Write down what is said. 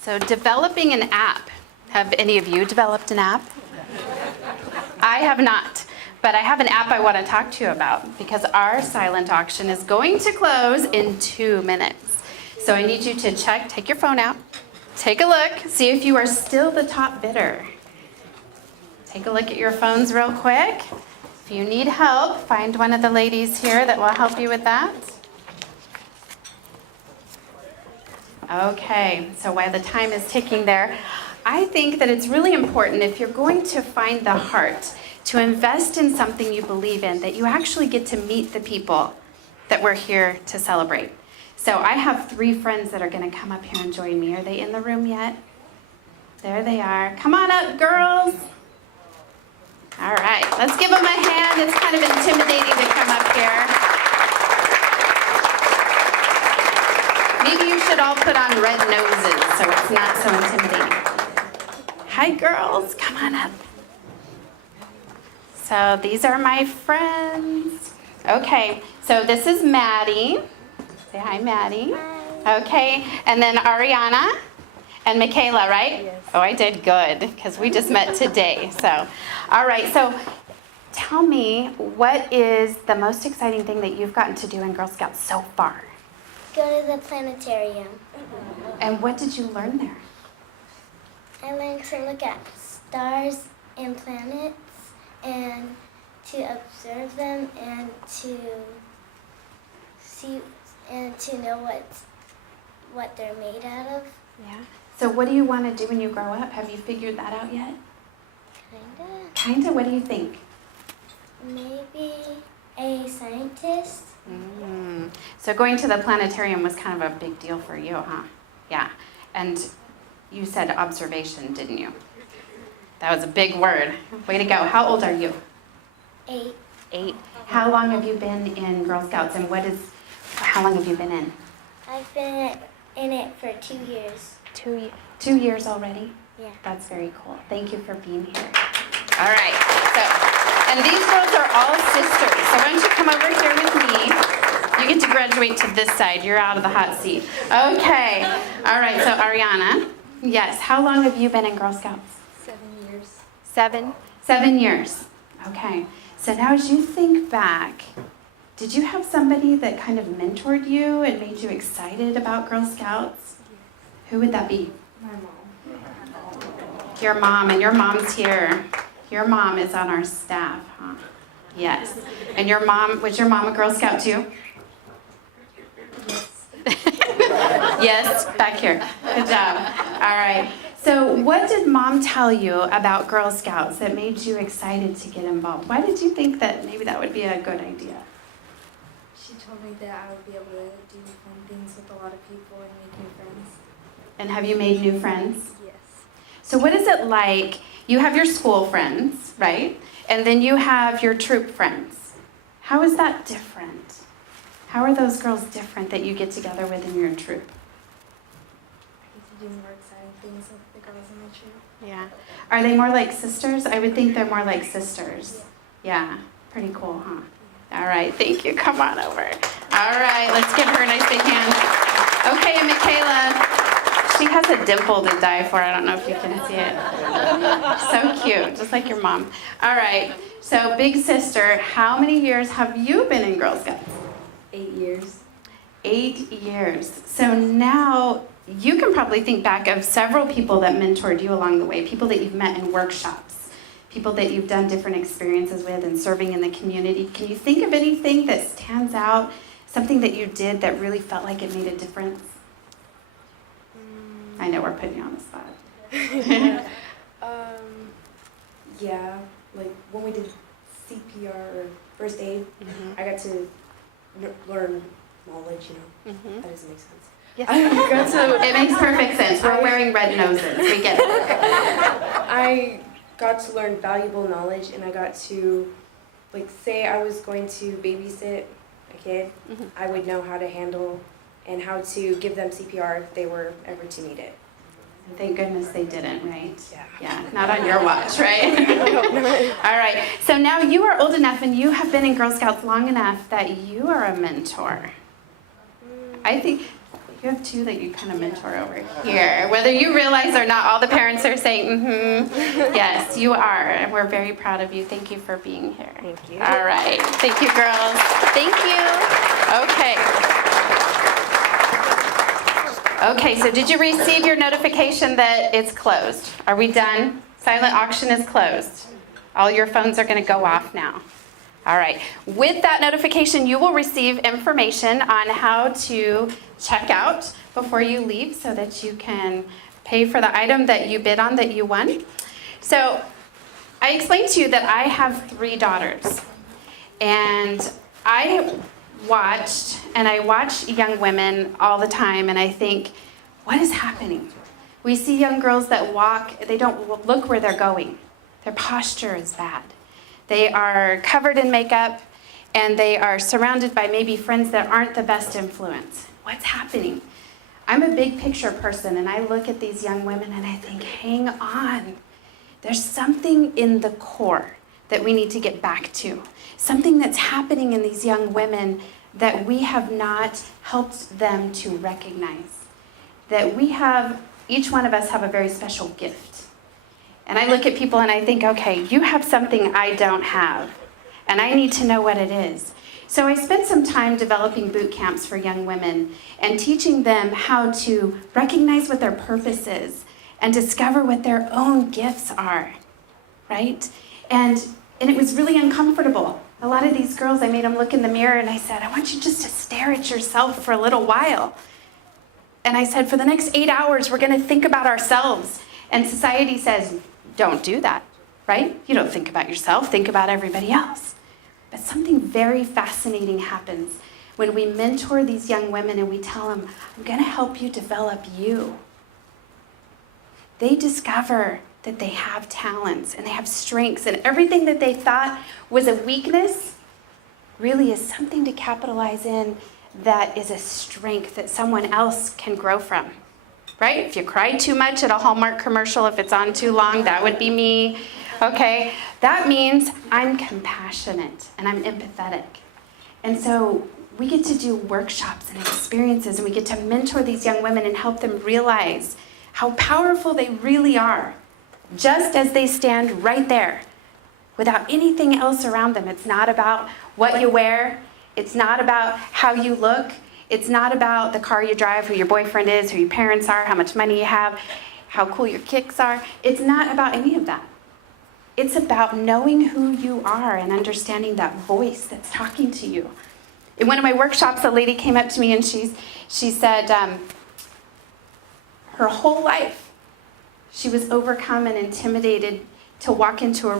So developing an app. Have any of you developed an app? I have not, but I have an app I want to talk to you about because our silent auction is going to close in 2 minutes. So I need you to take your phone out, take a look, see if you are still the top bidder. Take a look at your phones real quick. If you need help, find one of the ladies here that will help you with that. Okay, so while the time is ticking there, I think that it's really important if you're going to find the heart to invest in something you believe in, that you actually get to meet the people that we're here to celebrate. So I have 3 friends that are going to come up here and join me. Are they in the room yet? There they are. Come on up, girls. All right, let's give them a hand. It's kind of intimidating to come up here. Maybe you should all put on red noses so it's not so intimidating. Hi, girls. Come on up. So these are my friends. Okay, so this is Maddie. Say hi, Maddie. Hi. Okay, and then Ariana and Michaela, right? Yes. Oh, I did good because we just met today. So, all right, so tell me, what is the most exciting thing that you've gotten to do in Girl Scouts so far? Go to the planetarium. And what did you learn there? I learned to look at stars and planets and to observe them and to see and to know what they're made out of. Yeah. So what do you want to do when you grow up? Have you figured that out yet? Kinda. Kinda? What do you think? Maybe a scientist. So going to the planetarium was kind of a big deal for you, huh? Yeah. And you said observation, didn't you? That was a big word. Way to go. How old are you? 8. 8. How long have you been in Girl Scouts, and how long have you been in? I've been in it for 2 years. 2 years already? Yeah. That's very cool. Thank you for being here. All right. And these girls are all sisters. So why don't you come over here with me? You get to graduate to this side. You're out of the hot seat. Okay. All right. So Ariana, yes. How long have you been in Girl Scouts? 7 years. 7? 7 years. Okay. So now as you think back, did you have somebody that kind of mentored you and made you excited about Girl Scouts? Who would that be? My mom. Your mom, and your mom's here. Your mom is on our staff, huh? Yes. And was your mom a Girl Scout too? Yes. Yes, back here. Good job. All right. So what did Mom tell you about Girl Scouts that made you excited to get involved? Why did you think that maybe that would be a good idea? She told me that I would be able to do fun things with a lot of people and make new friends. And have you made new friends? Yes. So what is it like? You have your school friends, right? And then you have your troop friends. How is that different? How are those girls different that you get together with in your troop? I get to do more exciting things with the girls in my troop. Yeah. Are they more like sisters? I would think they're more like sisters. Yeah. Pretty cool, huh? All right. Thank you. Come on over. All right. Let's give her a nice big hand. Okay, and Michaela. She has a dimple to die for. I don't know if you can see it. So cute, just like your mom. All right, so big sister, how many years have you been in Girl Scouts? 8 years. 8 years. So now you can probably think back of several people that mentored you along the way, people that you've met in workshops, people that you've done different experiences with and serving in the community. Can you think of anything that stands out, something that you did that really felt like it made a difference? I know we're putting you on the spot. Yeah, like when we did CPR or first aid, I got to learn knowledge, That doesn't make sense. Yes. It makes perfect sense. We're wearing red noses. We get it. I got to learn valuable knowledge, and I got to, say I was going to babysit a kid, I would know how to handle and how to give them CPR if they were ever to need it. Thank goodness they didn't, right? Yeah. Yeah, not on your watch, right? All right, so now you are old enough and you have been in Girl Scouts long enough that you are a mentor. I think You have two that you kind of mentor over here. Whether you realize or not, all the parents are saying, yes, you are. And we're very proud of you. Thank you for being here. Thank you. All right. Thank you, girls. Thank you. Okay. Okay, so did you receive your notification that it's closed? Are we done? Silent auction is closed. All your phones are going to go off now. All right. With that notification, you will receive information on how to check out before you leave so that you can pay for the item that you bid on that you won. So I explained to you that I have 3 daughters. And I watch young women all the time, and I think, what is happening? We see young girls that walk, they don't look where they're going. Their posture is bad. They are covered in makeup, and they are surrounded by maybe friends that aren't the best influence. What's happening? I'm a big picture person, and I look at these young women and I think, hang on. There's something in the core that we need to get back to. Something that's happening in these young women that we have not helped them to recognize. That each one of us have a very special gift. And I look at people and I think, okay, you have something I don't have, and I need to know what it is. So I spent some time developing boot camps for young women and teaching them how to recognize what their purpose is and discover what their own gifts are, right? And it was really uncomfortable. A lot of these girls, I made them look in the mirror and I said, I want you just to stare at yourself for a little while. And I said, for the next 8 hours, we're going to think about ourselves. And society says, don't do that, right? You don't think about yourself, think about everybody else. But something very fascinating happens when we mentor these young women and we tell them, I'm going to help you develop you. They discover that they have talents and they have strengths, and everything that they thought was a weakness really is something to capitalize in that is a strength that someone else can grow from. Right? If you cry too much at a Hallmark commercial, if it's on too long, that would be me. Okay? That means I'm compassionate and I'm empathetic. And so we get to do workshops and experiences, and we get to mentor these young women and help them realize how powerful they really are, just as they stand right there without anything else around them. It's not about what you wear. It's not about how you look. It's not about the car you drive, who your boyfriend is, who your parents are, how much money you have, how cool your kicks are. It's not about any of that. It's about knowing who you are and understanding that voice that's talking to you. In one of my workshops, a lady came up to me and she said her whole life she was overcome and intimidated to walk into a